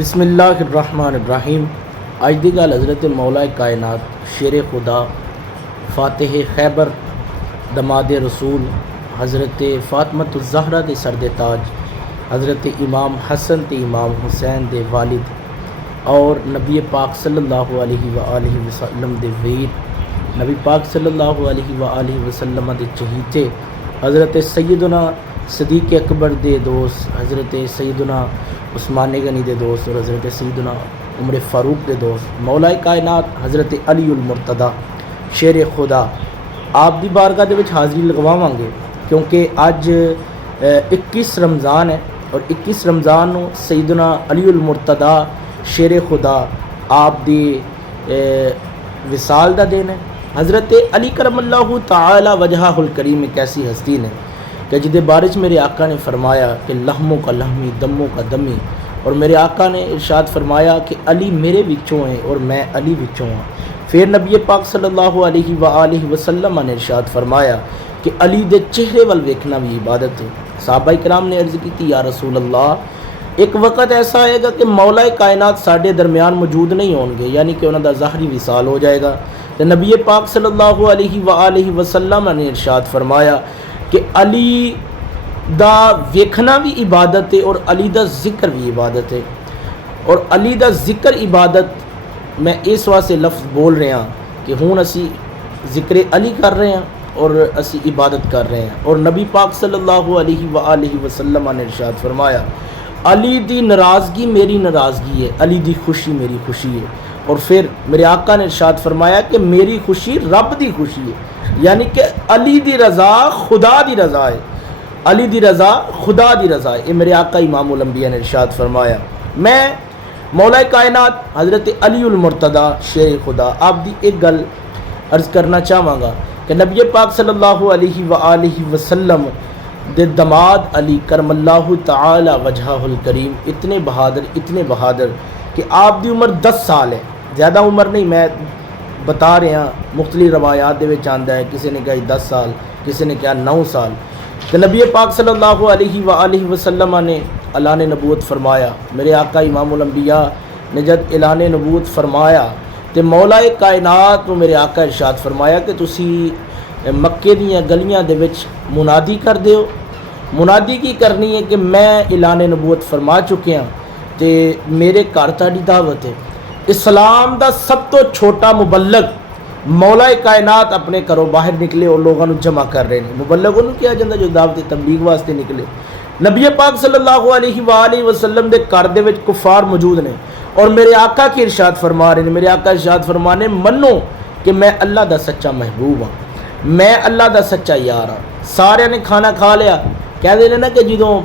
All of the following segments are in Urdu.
بسم اللہ الرحمن الرحیم۔ آج دی گل حضرت مولا کائنات شیر خدا فاتح خیبر دماد رسول حضرت فاطمۃ الزہرا دے سر دے تاج حضرت امام حسن تے امام حسین دے والد اور نبی پاک صلی اللہ علیہ وآلہ وسلم دے ویر نبی پاک صلی اللہ علیہ وآلہ وسلم دے چہیتے حضرت سیدنا صدیق اکبر دے دوست حضرت سیدنا عثمان غنی دے دوست اور حضرت سیدنا عمر فاروق دے دوست مولا کائنات حضرت علی المرتضی شیر خدا آپ دی بارگاہ دے وچ حاضری لگواواں گے، کیونکہ اج 21 رمضان ہے اور 21 رمضان نو سیدنا علی المرتضی شیر خدا آپ دی وصال دا دن ہے۔ حضرت علی کرم اللہ تعالی وجہہ الکریم ایک ایسی ہستی نے کہ جدے بارے میرے آقا نے فرمایا کہ لحموں کا لحمی دموں کا دمی، اور میرے آقا نے ارشاد فرمایا کہ علی میرے وچوں ہیں اور میں علی وچوں ہوں۔ پھر نبی پاک صلی اللہ علیہ وآلہ وسلم نے ارشاد فرمایا کہ علی دے چہرے وال ویکھنا بھی عبادت ہے۔ صحابہ کرام نے عرض کی یا رسول اللہ، ایک وقت ایسا آئے گا کہ مولا کائنات ساڈے درمیان موجود نہیں ہون گے، یعنی کہ انہاں دا ظاہری وصال ہو جائے گا۔ تو نبی پاک صلی اللہ علیہ وآلہ وسلم نے ارشاد فرمایا کہ علی دا ویکھنا بھی عبادت ہے اور علی دا ذکر بھی عبادت ہے، اور علی دا ذکر عبادت میں اس واسطے لفظ بول رہے ہیں کہ ہون اسی ذکر علی کر رہے ہیں اور اسی عبادت کر رہے ہیں، اور نبی پاک صلی اللہ علیہ وآلہ وسلم نے ارشاد فرمایا علی دی ناراضگی میری ناراضگی ہے، علی دی خوشی میری خوشی ہے۔ اور پھر میرے آقا نے ارشاد فرمایا کہ میری خوشی رب دی خوشی ہے، یعنی کہ علی دی رضا خدا دی رضا ہے، علی دی رضا خدا دی رضا ہے۔ یہ میرے آقا امام الانبیاء نے ارشاد فرمایا۔ میں مولا کائنات حضرت علی المرتضی شیر خدا آپ دی ایک گل عرض کرنا چاہواں گا کہ نبی پاک صلی اللہ علیہ وآلہ وسلم دے دماد علی کرم اللہ تعالی وجہہ الکریم اتنے بہادر کہ آپ دی عمر 10 سال ہے، زیادہ عمر نہیں، میں بتا رہے ہیں مختلف روایات دے وچ آندا ہے، کسی نے کہا 10 سال، کسی نے کہا 9 سال۔ کہ نبی پاک صلی اللہ علیہ وآلہ وسلم نے اعلان نبوت فرمایا۔ میرے آقا امام الانبیاء نے جب اعلان نبوت فرمایا تو مولا کائنات کو میرے آقا ارشاد فرمایا کہ تسی مکے دیاں گلیاں دے وچ منادی کر دیو۔ منادی کی کرنی ہے کہ میں اعلان نبوت فرما چکے ہاں تے میرے گھر تہاڈی دعوت ہے۔ اسلام دا سب تو چھوٹا مبلغ مولا کائنات اپنے گھروں باہر نکلے اور لوگوں کو جمع کر رہے ہیں۔ مبلغ انہوں کیا جاتا جو دعوت تبلیغ واسطے نکلے۔ نبی پاک صلی اللہ علیہ وآلہ وسلم دے گھر دے وچ کفار موجود نے اور میرے آقا کی ارشاد فرما رہے ہیں، میرے آقا ارشاد فرمانے منو کہ میں اللہ دا سچا محبوب ہاں، میں اللہ دا سچا یار ہاں۔ سارے نے کھانا کھا لیا، کہہ دے نا کہ جدوں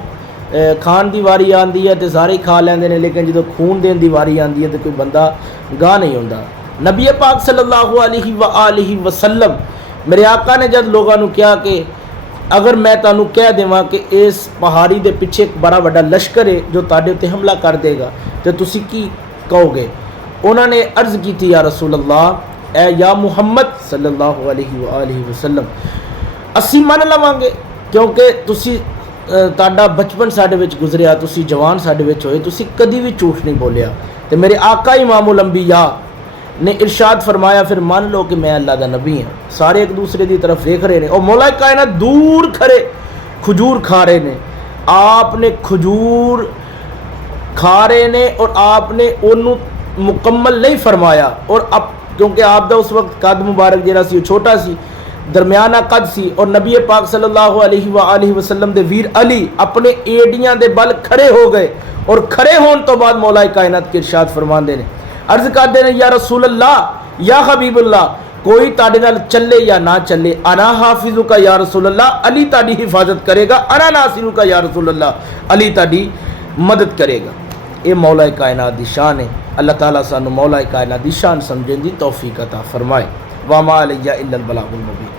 کھان دی واری آندی ہے تو سارے کھا لیندے نے، لیکن جدوں خون دین دی واری آندی ہے تو کوئی بندہ گاہ نہیں ہوندا۔ نبی پاک صلی اللہ علیہ وآلہ وسلم میرے آقا نے جب لوگوں نے کہا کہ اگر میں تانوں کہہ دیواں کہ اس پہاڑی دے پیچھے ایک بڑا بڑا لشکر ہے جو تاڈے تے حملہ کر دے گا تو تسی کی کہو گے؟ انہوں نے عرض کی تھی یا رسول اللہ، اے یا محمد صلی اللہ علیہ وآلہ وسلم اسی من لواں گے، کیونکہ تسی تاڈا بچپن ساڈے وچ گزریا، تسی جوان ساڈے وچ ہوئے، تسی کدی بھی جھوٹ نہیں بولیا۔ تو میرے آقا امام الانبیاء نے ارشاد فرمایا پھر مان لو کہ میں اللہ دا نبی ہوں۔ سارے ایک دوسرے دی طرف دیکھ رہے ہیں اور مولا کائنات دور کھڑے کھجور کھا رہے ہیں، آپ نے کھجور کھا رہے ہیں اور آپ نے انہوں مکمل نہیں فرمایا، اور اب کیونکہ آپ دا اس وقت قد مبارک جڑا سی چھوٹا سی، درمیانہ قد سی، اور نبی پاک صلی اللہ علیہ وآلہ وسلم دے ویر علی اپنے ایڈیاں دے بل کھڑے ہو گئے، اور کھڑے ہون تو بعد مولا کائنات کے ارشاد فرماندے نے عرض کرتے ہیں یا رسول اللہ یا حبیب اللہ، کوئی تاڑے نال چلے یا نہ چلے، انا حافظ کا یا رسول اللہ، علی تاڑی حفاظت کرے گا، انا ناصر کا یا رسول اللہ، علی تاڑی مدد کرے گا۔ اے مولا کائنات دی شان ہے۔ اللہ تعالیٰ سانو مولا کائنات دی شان سمجھن دی توفیق عطا فرمائے۔ وما علیہ الا البلاغ المبین۔